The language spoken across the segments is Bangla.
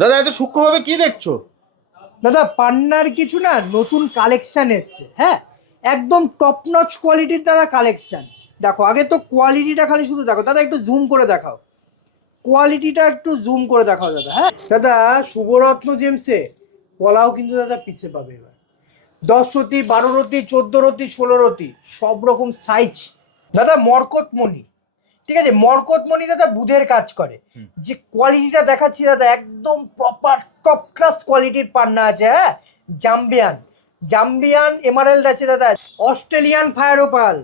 দাদা এত সূক্ষ্মভাবে কি দেখছো? দাদা পান্নার কিছু না নতুন কালেকশন এসছে, হ্যাঁ, একদম টপ নচ কোয়ালিটির দাদা কালেকশন। দেখো আগে তো কোয়ালিটিটা খালি শুধু দেখো দাদা, একটু জুম করে দেখাও, কোয়ালিটিটা একটু জুম করে দেখাও দাদা। হ্যাঁ দাদা, শুভরত্ন জেমসে পলাও কিন্তু দাদা পিছে পাবে এবার 10 রতি, 12 রতি, 14 রতি, 16 রতি, সব রকম সাইজ। দাদা মরকতমণি, ঠিক আছে, মরকতমণি দাদা বুধের কাজ করে। যে কোয়ালিটিটা দেখাচ্ছি দাদা একদম প্রপার টপ ক্লাস কোয়ালিটির পান্না আছে। হ্যাঁ, জাম্বিয়ান, জাম্বিয়ান এমারেল্ড আছে দাদা, অস্ট্রেলিয়ান ফায়ার ওপাল।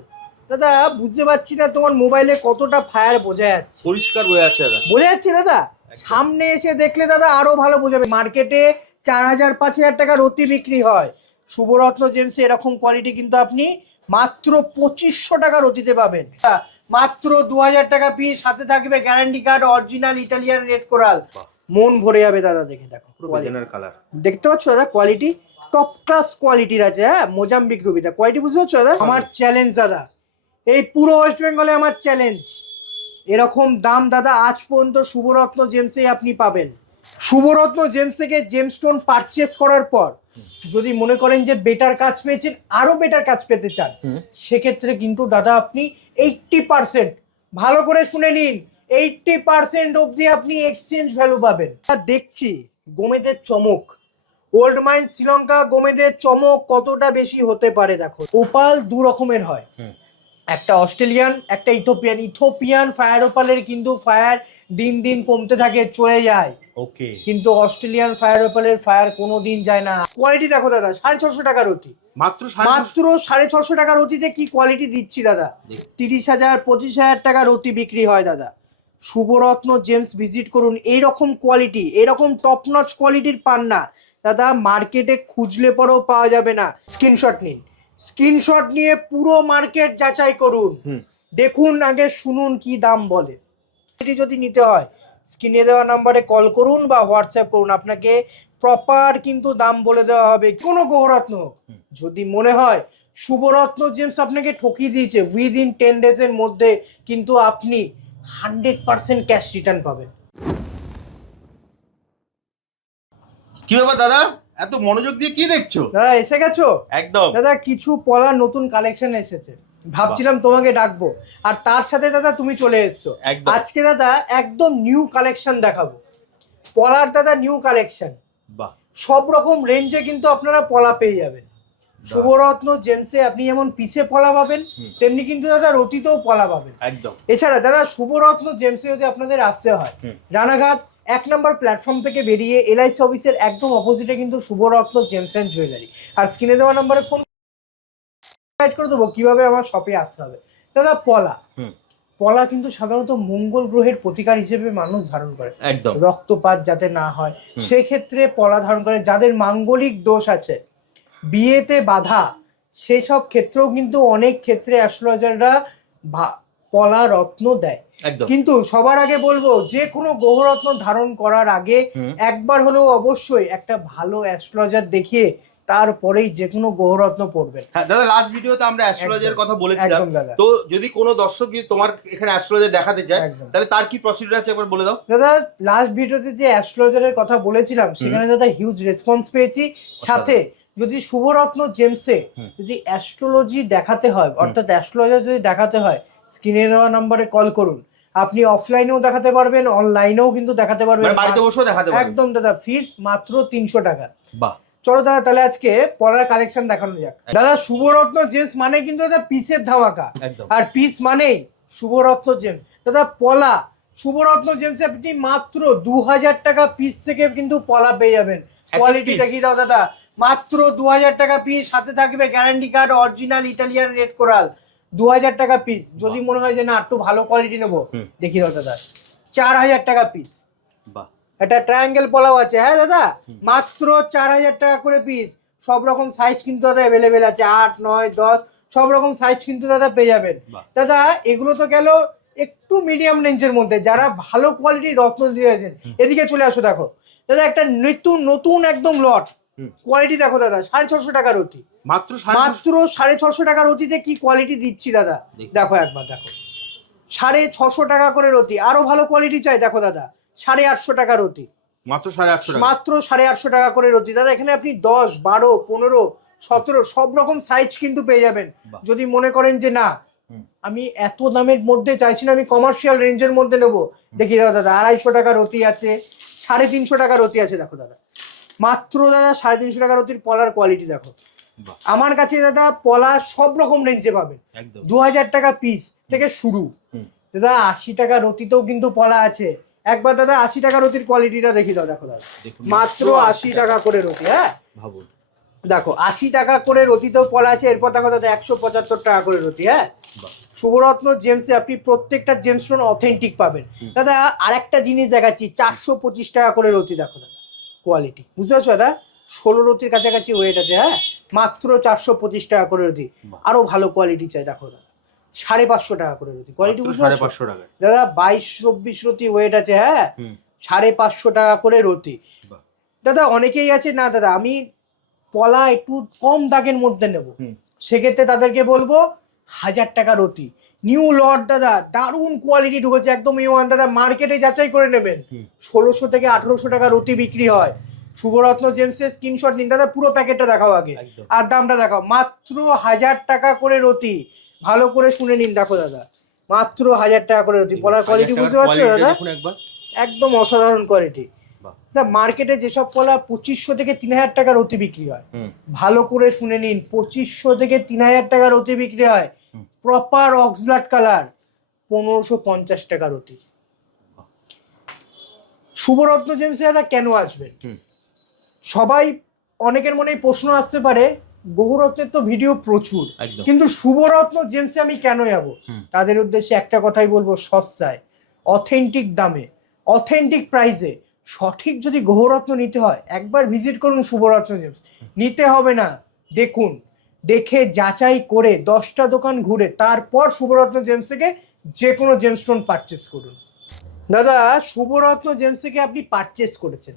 দাদা বুঝতে পারছি না তোমার মোবাইলে কতটা ফায়ার বোঝা যাচ্ছে। পরিষ্কার বোঝা যাচ্ছে দাদা। বোঝা যাচ্ছে দাদা, সামনে এসে দেখলে দাদা আরো ভালো বোঝাবে। মার্কেটে 4000 5000 টাকা রতি বিক্রি হয়, শুভরত্ন জেমসে এরকম কোয়ালিটি কিন্তু আপনি মাত্র 2500 টাকা রতিতে পাবেন। মাত্র 2000 টাকা পিস, সাথে থাকবে guarantee card, original Italian red coral. মন ভরে যাবে দাদা দেখে। দেখো কালার দেখতে পাচ্ছ দাদা, কোয়ালিটি টপ ক্লাস কোয়ালিটির আছে। হ্যাঁ, মোজাম্বিক রুবিটা কোয়ালিটি বুঝতে পারছো দাদা। আমার চ্যালেঞ্জ দাদা, এই পুরো ওয়েস্ট বেঙ্গলে আমার চ্যালেঞ্জ, এরকম দাম দাদা আজ পর্যন্ত শুভরত্ন জেমসে আপনি পাবেন। শুভরত্ন জেমস থেকে জেমস্টোন পারচেস করার পর যদি মনে করেন যে বেটার কাজ পেয়েছেন, আরো বেটার কাজ পেতে চান, সেক্ষেত্রে কিন্তু দাদা আপনি 80%, ভালো করে শুনে নিন, 80% অবধি আপনি এক্সচেঞ্জ ভ্যালু পাবেন। দেখছি গোমেদের চমক, ওল্ড মাইন শ্রীলঙ্কা গোমেদের চমক কতটা বেশি হতে পারে। দেখো ওপাল দু রকমের হয়, একটা অস্ট্রেলিয়ান, একটা ইথোপিয়ান। ইথোপিয়ান ফায়ার ওপালের কিন্তু ফায়ার দিন দিন কমতে থাকে, চলে যায়। ওকে, কিন্তু অস্ট্রেলিয়ান ফায়ার ওপালের ফায়ার কোনো দিন যায় না। কোয়ালিটি দেখো দাদা, 650 টাকা রতি, মাত্র মাত্র 650 টাকা রতিতে কি কোয়ালিটি দিচ্ছি দাদা। 30,000 25,000 টাকা রতি বিক্রি হয় দাদা। শুভরত্ন জেমস ভিজিট করুন, এইরকম কোয়ালিটি, এরকম টপ নচ কোয়ালিটির পান না দাদা, মার্কেটে খুঁজলে পরেও পাওয়া যাবে না। স্ক্রিনশট নিন, স্ক্রিনশট নিয়ে পুরো মার্কেট যাচাই করুন, দেখুন আগে, শুনুন কি দাম বলে। এটি যদি নিতে হয় স্ক্রিনে দেওয়া নাম্বারে কল করুন বা হোয়াটসঅ্যাপ করুন, আপনাকে প্রপার কিন্তু দাম বলে দেওয়া হবে। কোনো গৌরত্ন যদি মনে হয় শুভরত্ন জেমস আপনাকে ঠকিয়ে দিয়েছে, উইদিন 10 ডেজের মধ্যে কিন্তু আপনি 100% ক্যাশ রিটার্ন পাবেন। কি ব্যাপার দাদা, এত মনোযোগ দিয়ে কি দেখছো? দাদা এসে গেছো? একদম দাদা কিছু পলার নতুন কালেকশন এসেছে, ভাবছিলাম তোমাকে ডাকবো, আর তার সাথে দাদা তুমি চলে এসছো। আজকে দাদা একদম নিউ কালেকশন দেখাবো, পলার দাদা নিউ কালেকশন। বাহ, সব রকম রেঞ্জে কিন্তু আপনারা পলা পেয়ে যাবেন। শুভরত্ন জেমসে আপনি যেমন পিছে পলা পাবেন, তেমনি কিন্তু দাদা রতিতেও পলা পাবেন একদম। এছাড়া দাদা শুভরত্ন জেমসে যদি আপনাদের আসতে হয়, রানাঘাট 1 নম্বর প্ল্যাটফর্ম থেকে বেরিয়ে LIC অফিসের একদম অপোজিটে কিন্তু শুভরত্ন জেমস অ্যান্ড জুয়েলারি। আর স্ক্রিনে দেওয়া নম্বরে ফোন করে দেবো কিভাবে আমার শপে আসতে হবে। দাদা পলা, পলা কিন্তু সাধারণত মঙ্গল গ্রহের প্রতিকার হিসেবে মানুষ ধারণ করে, একদম রক্তপাত যাতে না হয় সেক্ষেত্রে পলা ধারণ করে। যাদের মাঙ্গলিক দোষ আছে, বিয়েতে বাধা, সেসব ক্ষেত্রেও কিন্তু অনেক ক্ষেত্রে অ্যাস্ট্রোলজাররা পলা রত্ন দেয়। কিন্তু সবার আগে বলবো, যে কোনো গ্রহরত্ন ধারণ করার আগে একবার হলেও অবশ্যই একটা ভালো অ্যাস্ট্রোলজার দেখিয়ে তারপরেই যে কোনো গ্রহরত্ন পড়বেন। হ্যাঁ দাদা, লাস্ট ভিডিওতে আমরা অ্যাস্ট্রোলজারের কথা বলেছিলাম, তো যদি কোনো দর্শক যদি তোমার এখানে অ্যাস্ট্রোলজার দেখাতে চায় তাহলে তার কি প্রসিডিউর আছে একবার বলে দাও। দাদা লাস্ট ভিডিওতে যে অ্যাস্ট্রোলজারের কথা বলেছিলাম সেখানে দাদা হিউজ রেসপন্স পেয়েছি। সাথে যদি শুভরত্ন জেমসে যদি অ্যাস্ট্রোলজি দেখাতে হয়, অর্থাৎ অ্যাস্ট্রোলজার যদি দেখাতে হয়, স্ক্রিনে দেওয়া নম্বরে কল করুন। আপনি অফলাইনেও দেখাতে পারবেন, অনলাইনেও কিন্তু দেখাতে পারবেন, বাড়িতে বসেও দেখাতে পারবেন। একদম দাদা, ফিস মাত্র 300 টাকা। বাহ, চলো দাদা তাহলে আজকে পলার কালেকশন দেখানো যাক। দাদা শুভরত্ন জেমস মানে কিন্তু দাদা পিসের ধামাকা, আর পিস মানেই শুভরত্ন জেমস। দাদা পলা শুভরত্ন জেমস আপনি মাত্র 2000 টাকা পিস থেকে কিন্তু পলা পেয়ে যাবেন। কোয়ালিটি দেখিয়ে দাও দাদা, মাত্র 2000 টাকা পিস, সাথে থাকবে guarantee card, original Italian red coral. 2000 টাকা পিস। যদি মনে হয় যে না একটু ভালো কোয়ালিটি নেবো, দেখিয়ে দাও দাদা 4000 টাকা পিস। বাহ, এটা ট্রায়াঙ্গেল পলাও আছে। হ্যাঁ দাদা, মাত্র 4000 টাকা করে পিস। সব রকম সাইজ কিন্তু দাদা অ্যাভেলেবেল আছে, 8 9 10 সব রকম সাইজ কিন্তু দাদা পেয়ে যাবেন। দাদা এগুলো তো গেল একটু মিডিয়াম রেঞ্জের মধ্যে, যারা ভালো কোয়ালিটির রত্ন দিয়েছেন এদিকে চলে আসো। দেখো দাদা একটা নতুন একদম লট, কোয়ালিটি দেখো দাদা, 650 টাকা রতি, মাত্র 650 টাকা রতিতে কি কোয়ালিটি দিচ্ছি দাদা। দেখো একবার দেখো, 650 টাকা করে রতি। আরো ভালো কোয়ালিটি চাই, দেখো দাদা 850 টাকা রতি। মাত্র 850 টাকা, মাত্র 850 টাকা করে রতি দাদা। এখানে আপনি 10, 12, 15, 17 সব রকম সাইজ কিন্তু পেয়ে যাবেন। যদি মনে করেন যে না আমি এত দামের মধ্যে চাইছি না, আমি কমার্শিয়াল রেঞ্জের মধ্যে নেবো, দেখি দাদা 250 টাকা রতি আছে, 350 টাকা রতি আছে। দেখো দাদা মাত্র দাদা 350 টাকা রতির পলার কোয়ালিটি দেখো। আমার কাছে দাদা পলা সব রকম রেঞ্জে পাবেন, 2000 টাকা পিস থেকে শুরু। দাদা 80 টাকা রতিতেও কিন্তু পলা আছে। একবার দাদা 80 টাকা রতির কোয়ালিটিটা দেখি দাও। দেখো দাদা মাত্র 80 টাকা করে রতি। হ্যাঁ ভাবুন, দেখো 80 টাকা করে রতিতেও পলা আছে। এরপর দেখো দাদা 175 টাকা করে রতি। হ্যাঁ শুভরত্ন জেমসে আপনি প্রত্যেকটা জেমস্টোন অথেন্টিক পাবেন। দাদা আরেকটা জিনিস দেখাচ্ছি, 425 টাকা করে রতি। দেখো দাদা কোয়ালিটি, বুঝতে পারছো দাদা 16 রতির কাছাকাছি ওয়েট আছে। হ্যাঁ মাত্র 425 টাকা করে রতি। আরো ভালো কোয়ালিটি চাই, দেখো দাদা 550 টাকা করে রতি। কোয়ালিটি বুঝতে পারছো 550 টাকা দাদা, 22-24 রতি ওয়েট আছে। হ্যাঁ 550 টাকা করে রতি। দাদা অনেকেই আছে না দাদা আমি পলা একটু কম দাগের মধ্যে নেব, সেক্ষেত্রে তাদেরকে বলবো 1000 টাকা রতি। নিউ লট দাদা, দারুণ কোয়ালিটি ঢুকেছে একদম A1 দাদা, মার্কেটে যাচাই করে নেবেন। 1600 থেকে 1800 টাকা রতি বিক্রি হয়। শুভরত্ন জেমসের স্ক্রিনশট নিন দাদা, পুরো প্যাকেটটা দেখাও আগে আর দামটা দেখাও। মাত্র 1000 টাকা করে রতি, ভালো করে শুনে নিন। দেখো দাদা মাত্র 1000 টাকা করে রতি। পলার কোয়ালিটি বুঝতে পারছো দাদা, একদম অসাধারণ কোয়ালিটি। দাদা মার্কেটে যেসব পলা 2500 থেকে 3000 টাকা রতি বিক্রি হয়, ভালো করে শুনে নিন 2500 থেকে 3000 টাকা রতি বিক্রি হয়। প্রপার অক্সব্লাড কালার 1550 টাকা রতি। শুভরত্ন জেমসে দাদা কেন আসবেন? সবাই অনেকের মনে প্রশ্ন আসতে পারে, বহুরত্নের তো ভিডিও প্রচুর, কিন্তু শুভরত্ন জেমসে আমি কেন যাবো? তাদের উদ্দেশ্যে একটা কথাই বলবো, সস্তায় অথেন্টিক দামে অথেন্টিক প্রাইসে সঠিক যদি গ্রহরত্ন নিতে হয় একবার ভিজিট করুন শুভরত্ন জেমস। নিতে হবে না, দেখুন, দেখে যাচাই করে 10টা দোকান ঘুরে তারপর শুভরত্ন জেমস থেকে যে কোনো জেমস্টোন পারচেস করুন। দাদা শুভরত্ন জেমস থেকে আপনি পারচেস করেছেন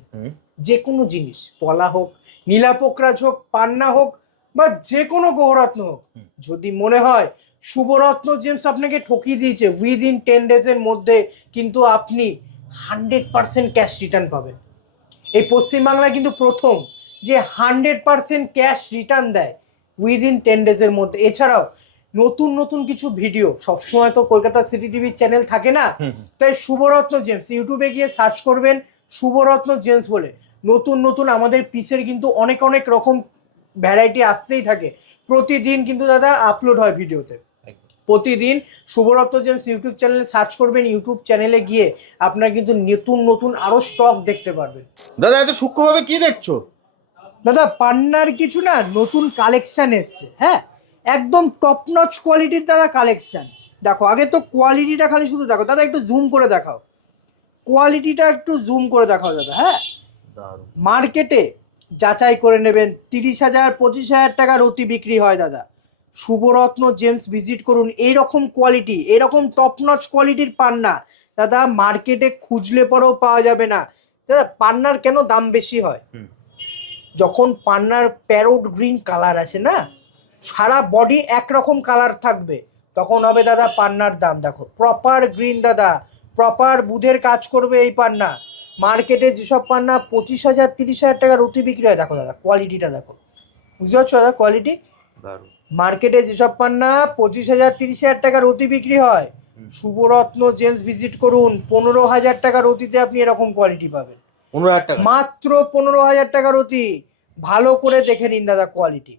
যে কোনো জিনিস, পলা হোক, নীলাপোকরাজ হোক, পান্না হোক বা যে কোনো গ্রহরত্ন হোক, যদি মনে হয় শুভরত্ন জেমস আপনাকে ঠকিয়ে দিয়েছে, উইদিন 10 ডেজের মধ্যে কিন্তু আপনি 100% ক্যাশ রিটার্ন পাবেন। এই পশ্চিমবাংলায় কিন্তু প্রথম যে 100% ক্যাশ রিটার্ন দেয় উইদিন 10 ডেজের মধ্যে। এছাড়াও নতুন নতুন কিছু ভিডিও, সবসময় তো কলকাতা সিটি টিভির চ্যানেল থাকে না, তাই শুভরত্ন জেমস ইউটিউবে গিয়ে সার্চ করবেন শুভরত্ন জেমস বলে, নতুন নতুন আমাদের পিসের কিন্তু অনেক অনেক রকম ভ্যারাইটি আসতেই থাকে। প্রতিদিন কিন্তু দাদা আপলোড হয় ভিডিওতে, প্রতিদিন শুভরত্ন জেমস ইউটিউব চ্যানেলে সার্চ করবেন, ইউটিউব চ্যানেলে গিয়ে আপনারা কিন্তু নতুন নতুন আরো স্টক দেখতে পারবেন। দাদা এত সূক্ষ্মভাবে কি দেখছো? দাদা পান্নার কিছু না নতুন কালেকশন এসছে। হ্যাঁ একদম টপ নচ কোয়ালিটির দাদা কালেকশন। দেখো আগে তো কোয়ালিটিটা খালি শুধু দেখো দাদা, একটু জুম করে দেখাও, কোয়ালিটিটা একটু জুম করে দেখাও দাদা। হ্যাঁ মার্কেটে যাচাই করে নেবেন, 30,000 25,000 টাকা রতি বিক্রি হয় দাদা। শুভরত্ন জেমস ভিজিট করুন, এইরকম কোয়ালিটি, এরকম টপ নচ কোয়ালিটির পান্না দাদা মার্কেটে খুঁজলে পরেও পাওয়া যাবে না। দাদা পান্নার কেন দাম বেশি হয়? যখন পান্নার প্যারোট গ্রিন কালার আছে না, সারা বডি একরকম কালার থাকবে, তখন হবে দাদা পান্নার দাম। দেখো প্রপার গ্রিন দাদা, প্রপার বুধের কাজ করবে এই পান্না। মার্কেটে যেসব পান্না 25,000 30,000 টাকা রতি বিক্রি হয়, দেখো দাদা কোয়ালিটিটা দেখো, বুঝতে পারছো দাদা কোয়ালিটি? মার্কেটে যেসব পান্না 25,000 30,000 টাকা রতি বিক্রি হয়, শুভরত্ন জেমস ভিজিট করুন, 15,000 টাকা রতিতে আপনি এরকম কোয়ালিটি পাবেন। 15,000 টাকা মাত্র 15,000 টাকা রতি। ভালো করে দেখে নিন দাদা কোয়ালিটি,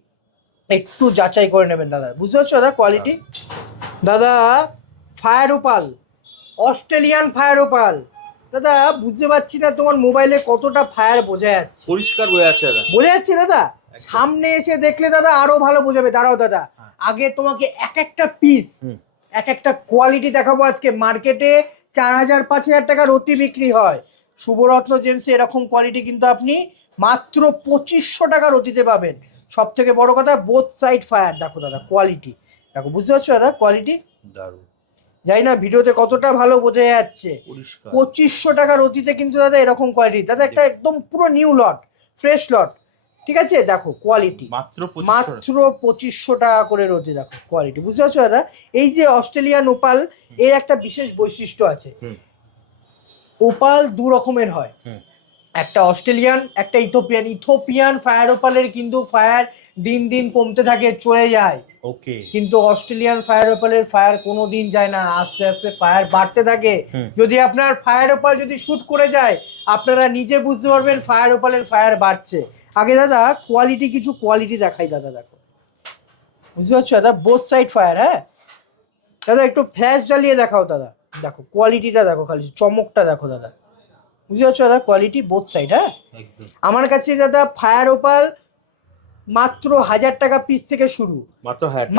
একটু যাচাই করে নেবেন দাদা, বুঝতে পারছো দাদা কোয়ালিটি? দাদা fire opal, Australian fire opal. দাদা বুঝতে পারছি না তোমার মোবাইলে কতটা ফায়ার বোঝা যাচ্ছে। পরিষ্কার বোঝা যাচ্ছে দাদা, বোঝা যাচ্ছে দাদা, সামনে এসে দেখলে দাদা আরো ভালো বোঝাবে। দাঁড়াও দাদা, আগে তোমাকে এক একটা পিস এক একটা কোয়ালিটি দেখাবো। আজকে মার্কেটে 4,000 5,000 টাকা রতি বিক্রি হয়, শুভরত্ন জেমসে এরকম কোয়ালিটি কিন্তু আপনি মাত্র 2500 টাকা রতিতে পাবেন। সব থেকে বড় কথা বোথ সাইড ফায়ার। দেখো দাদা কোয়ালিটি দেখো, বুঝতে পারছো দাদা কোয়ালিটি? দারুণ, যাই না ভিডিওতে কতটা ভালো বোঝা যাচ্ছে। 2500 টাকা রতিতে কিন্তু দাদা এরকম কোয়ালিটি দাদা, একটা একদম পুরো নিউ লট, ফ্রেশ লট, ঠিক আছে? দেখো কোয়ালিটি মাত্র 2500 টাকা করে রতি। দেখো কোয়ালিটি, বুঝতে পারছো দাদা? এই যে অস্ট্রেলিয়ান ওপাল, এর একটা বিশেষ বৈশিষ্ট্য আছে। ওপাল দু রকমের হয়, একটা অস্ট্রেলিয়ান, একটা ইথোপিয়ান ফায়ার ওপালের কিন্তু ফায়ার দিন দিন কমতে থাকে, চলে যায়। ওকে। কিন্তু অস্ট্রেলিয়ান ফায়ার ওপালের ফায়ার কোনো দিন যায় না, আস্তে আস্তে ফায়ার বাড়তে থাকে। যদি আপনার ফায়ার ওপাল যদি শুট করে যায়, আপনারা নিজে বুঝতে পারবেন ফায়ার ওপালের ফায়ার বাড়ছে। আগে দাদা কিছু কোয়ালিটি দেখাই দাদা, দেখো বুঝতে পারছো দাদা, বোথ সাইড ফায়ার। হ্যাঁ দাদা একটু ফ্ল্যাশ জ্বালিয়ে দেখাও দাদা, দেখো কোয়ালিটিটা দেখো, খালি চমকটা দেখো দাদা, বুঝতে পারছো দাদা, কোয়ালিটি বোথ সাইড। হ্যাঁ আমার কাছে দাদা ফায়ার ওপাল মাত্র 1000 টাকা পিস থেকে শুরু,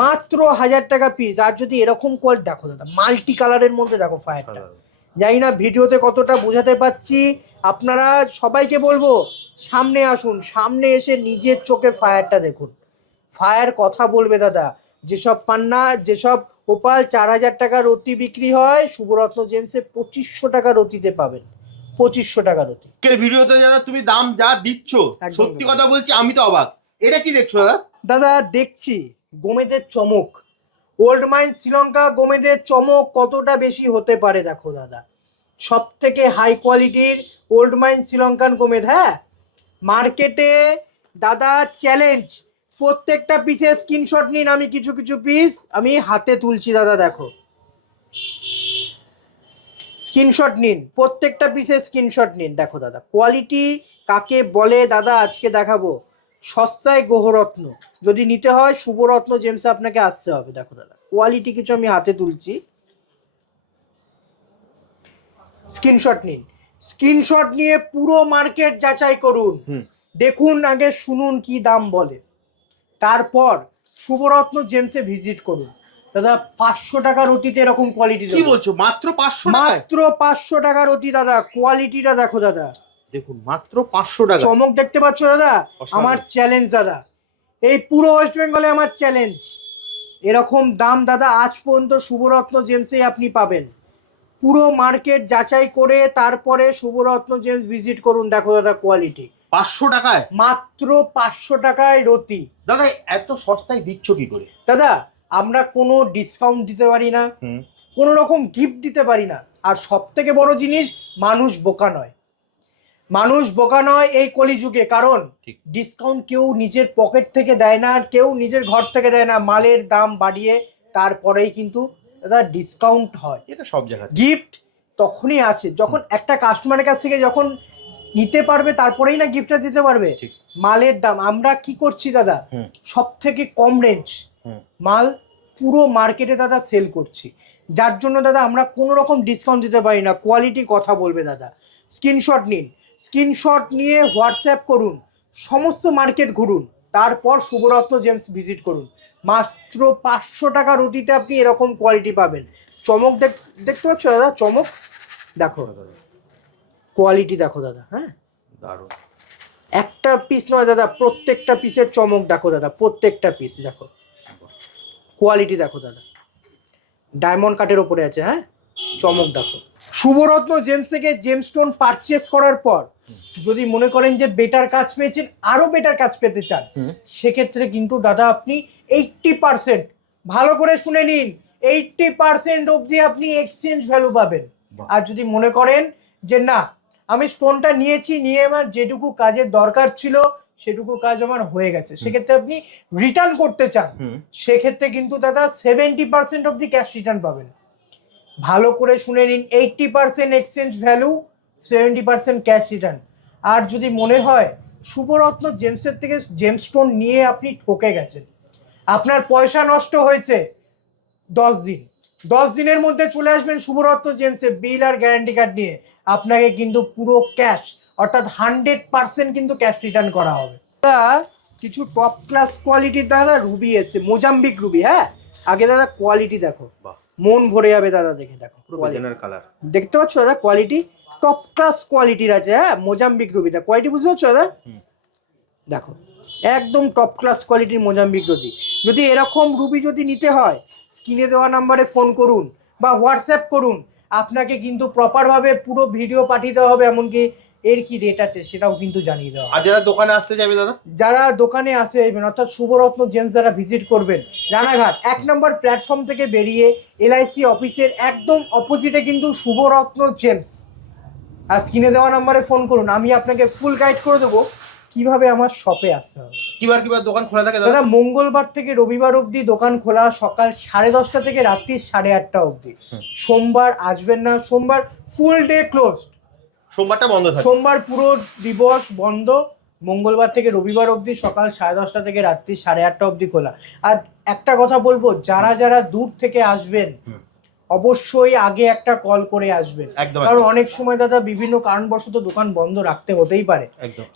মাত্র 1000 টাকা পিস। আর যদি এরকম কোয়ালিটি দেখো দাদা, মাল্টি কালারের মধ্যে দেখো ফায়ারটা, জানি না ভিডিওতে কতটা বোঝাতে পারছি। আপনারা সবাইকে বলবো সামনে আসুন, সামনে এসে নিজের চোখে ফায়ারটা দেখুন। ফায়ার কথা বলবে দাদা। যেসব পান্না, যেসব ওপাল 4000 টাকা রতি বিক্রি হয়, শুভরত্ন জেমসে 2500 টাকা রতিতে পাবেন, 2500 টাকা রতি। ভিডিওতে যারা তুমি দাম যা দিচ্ছ, সত্যি কথা বলছি আমি তো অবাক। এটা কি দেখছো দাদা? দাদা দেখছি গোমেদের চমক, ওল্ড মাইন শ্রীলঙ্কা গোমেদের চমক কতটা বেশি হতে পারে দেখো দাদা। সব থেকে হাই কোয়ালিটির ওল্ড মাইন শ্রীলঙ্কান গোমেদ। হ্যাঁ মার্কেটে দাদা চ্যালেঞ্জ, প্রত্যেকটা পিসের স্ক্রিনশট নিন। আমি কিছু কিছু পিস আমি হাতে তুলছি দাদা, দেখো স্ক্রিনশট নিন, প্রত্যেকটা পিসের স্ক্রিনশট নিন। দেখো দাদা কোয়ালিটি কাকে বলে দাদা আজকে দেখাবো। সস্তায় গ্রহরত্ন, যদি নিতে হয় শুভরত্ন জেমসে আপনাকে আসতে হবে। দেখো দাদা কোয়ালিটি কিছু আমি হাতে তুলছি, স্ক্রিনশট নিন। স্ক্রিনশট নিয়ে পুরো মার্কেট যাচাই করুন, দেখুন আগে, শুনুন কি দাম বলে, তারপর শুভরত্ন জেমসে ভিজিট করুন। দাদা 500 টাকার অতিতে এরকম কোয়ালিটি। কি বলছো? মাত্র 500? মাত্র 500 টাকার অতি দাদা। কোয়ালিটিটা দেখো দাদা, দেখুন মাত্র 500 টাকা। চমক দেখতে পাচ্ছ দাদা? আমার চ্যালেঞ্জ দাদা, এই পুরো ওয়েস্ট বেঙ্গলে আমার চ্যালেঞ্জ। এরকম দাম দাদা আজ পর্যন্ত শুভরত্ন জেমসেই আপনি পাবেন। পুরো মার্কেট যাচাই করে তারপরে শুভরত্ন জেমস ভিজিট করুন। দেখো দাদা কোয়ালিটি 500 টাকায়, মাত্র 500 টাকায় রতি। দাদা এত সস্তায় দিচ্ছ কি করে? দাদা আমরা কোনো ডিসকাউন্ট দিতে পারি না, কোনো রকম গিফট দিতে পারি না। আর সব থেকে বড় জিনিস, মানুষ বোকা নয়, মানুষ বোকা নয় এই কলিযুগে। কারণ ডিসকাউন্ট কেউ নিজের পকেট থেকে দেয় না, আর কেউ নিজের ঘর থেকে দেয় না। মালের দাম বাড়িয়ে তারপরেই কিন্তু দাদা ডিসকাউন্ট হয়। এটা সব জায়গায়। গিফট তখনই আছে যখন একটা কাস্টমারের কাছ থেকে যখন নিতে পারবে, তারপরেই না গিফটটা দিতে পারবে। মালের দাম আমরা কি করছি দাদা, সব থেকে কম রেঞ্জ মাল পুরো মার্কেটে দাদা সেল করছি, যার জন্য দাদা আমরা কোনো রকম ডিসকাউন্ট দিতে পারি না। কোয়ালিটি কথা বলবে দাদা। স্ক্রিনশট নিন, স্ক্রিনশট নিয়ে হোয়াটসঅ্যাপ করুন, সমস্ত মার্কেট ঘুরুন, তারপর শুভরত্ন জেমস ভিজিট করুন। মাত্র 500 টাকার অতিতে আপনি এরকম কোয়ালিটি পাবেন। চমক দেখতে পাচ্ছ দাদা, চমক দেখো, কোয়ালিটি দেখো দাদা। হ্যাঁ দারুণ। একটা পিস নয় দাদা, প্রত্যেকটা পিসের চমক দেখো দাদা, প্রত্যেকটা পিস দেখো, কোয়ালিটি দেখো দাদা। ডায়মন্ড কাটের ওপরে আছে। হ্যাঁ চমক দেখো। শুভরত্ন জেমস থেকে জেমস্টোন পারচেস করার পর যদি মনে করেন যে বেটার কাজ পেয়েছেন, আরো বেটার কাজ পেতে চান, সেক্ষেত্রে কিন্তু দাদা আপনি 80%, ভালো করে শুনে নিন, 80% অবধি আপনি এক্সচেঞ্জ ভ্যালু পাবেন। আর যদি মনে করেন যে না আমি স্টোনটা নিয়েছি, নিয়ে আমার যেটুকু কাজের দরকার ছিল সেটুকু কাজ আমার হয়ে গেছে, সেক্ষেত্রে আপনি রিটার্ন করতে চান, সেক্ষেত্রে কিন্তু দাদা 70% অবধি ক্যাশ রিটার্ন পাবেন। ভালো করে শুনে নিন, 80% এক্সচেঞ্জ ভ্যালু, 70% ক্যাশ রিটার্ন। আর যদি মনে হয় শুভরত্ন জেমসের থেকে জেমস্টোন নিয়ে আপনি ঠকে গেছেন, আপনার পয়সা নষ্ট হয়েছে, 10 দিনের মধ্যে চলে আসবেন শুভরত্ন জেমসে, বিল আর গ্যারান্টি কার্ড নিয়ে, আপনাকে কিন্তু পুরো ক্যাশ অর্থাৎ 100% কিন্তু ক্যাশ রিটার্ন করা হবে। কিছু টপ ক্লাস কোয়ালিটির দাদা রুবি এসছে, মোজাম্বিক রুবি। হ্যাঁ আগে দাদা কোয়ালিটি দেখো, মন ভরে যাবে দাদা দেখে। দেখো কালার দেখতে পাচ্ছ দাদা, কোয়ালিটি টপ ক্লাস কোয়ালিটির আছে। হ্যাঁ মোজাম্বিক রুবি, কোয়ালিটি বুঝতে পারছো দাদা? দেখো একদম টপ ক্লাস কোয়ালিটির মোজাম্বিক রুবি। যদি এরকম রুবি যদি নিতে হয়, স্ক্রিনে দেওয়া নাম্বারে ফোন করুন বা হোয়াটসঅ্যাপ করুন, আপনাকে কিন্তু প্রপারভাবে পুরো ভিডিও পাঠিয়ে দেওয়া হবে, এমনকি এর কি রেট আছে সেটাও কিন্তু জানিয়ে দেওয়া। আর যারা দোকানে আসতে যাবে দাদা, যারা দোকানে আসে অর্থাৎ শুভরত্ন জেমস যারা ভিজিট করবেন, রানাঘাট 1 নম্বর প্ল্যাটফর্ম থেকে বেরিয়ে LIC অফিসের একদম অপোজিটে কিন্তু শুভরত্ন জেমস, আর স্ক্রিনে দেওয়া নাম্বারে ফোন করুন, আমি আপনাকে ফুল গাইড করে দেবো কিভাবে আমার শপে আসতে হবে। কিবার দোকান খোলা থাকে দাদা? দাদা মঙ্গলবার থেকে রবিবার অবধি দোকান খোলা, সকাল 10:30 থেকে রাত্রি 8:30 অবধি। সোমবার আসবেন না, সোমবার ফুল ডে ক্লোজ, সোমবারটা বন্ধ থাকে। সোমবার পুরো দিবস বন্ধ। মঙ্গলবার থেকে রবিবার অবধি সকাল 10:30 থেকে রাত্রি 8:30 অবধি খোলা। আর একটা কথা বলবো, যারা যারা দূর থেকে আসবেন অবশ্যই আগে একটা কল করে আসবেন, কারণ অনেক সময় দাদা বিভিন্ন কারণবশত দোকান বন্ধ রাখতে হতেই পারে।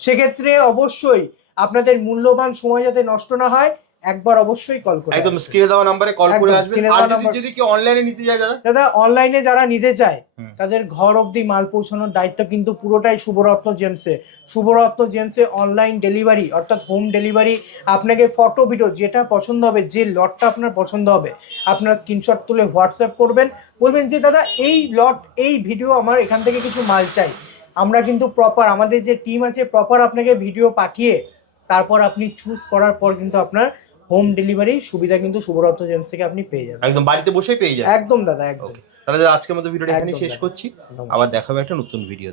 সেক্ষেত্রে অবশ্যই আপনাদের মূল্যবান সময় যাতে নষ্ট না হয়, একবার অবশ্যই কল করে একদম স্ক্রিনে দেওয়া নম্বরে কল করে আসবেন। আর যদি কেউ অনলাইনে নিতে যায় দাদা অনলাইনে যারা নিতে চায় তাদের ঘর অবধি মাল পৌঁছানোর দায়িত্ব কিন্তু পুরোটাই শুভরত্ন জেমসে। শুভরত্ন জেমসে অনলাইন ডেলিভারি অর্থাৎ হোম ডেলিভারি। আপনাকে ফটো ভিডিও যেটা পছন্দ হবে, যে লটটা আপনার পছন্দ হবে, আপনার স্ক্রিনশট তুলে হোয়াটসঅ্যাপ করবেন, বলবেন যে দাদা এই লট এই ভিডিও আমার এখান থেকে কিছু মাল চাই। আমরা কিন্তু প্রপার আমাদের যে টিম আছে প্রপার আপনাকে ভিডিও পাঠিয়ে তারপর আপনি চুজ করার পর কিন্তু আপনার হোম ডেলিভারি সুবিধা কিন্তু শুভরত্ন জেমস থেকে আপনি পেয়ে যাবেন, একদম বাড়িতে বসেই পেয়ে যাবেন। একদম দাদা একদম। তাহলে আজকের মতো ভিডিওটা এখানেই শেষ করছি, আবার দেখা হবে একটা নতুন ভিডিও।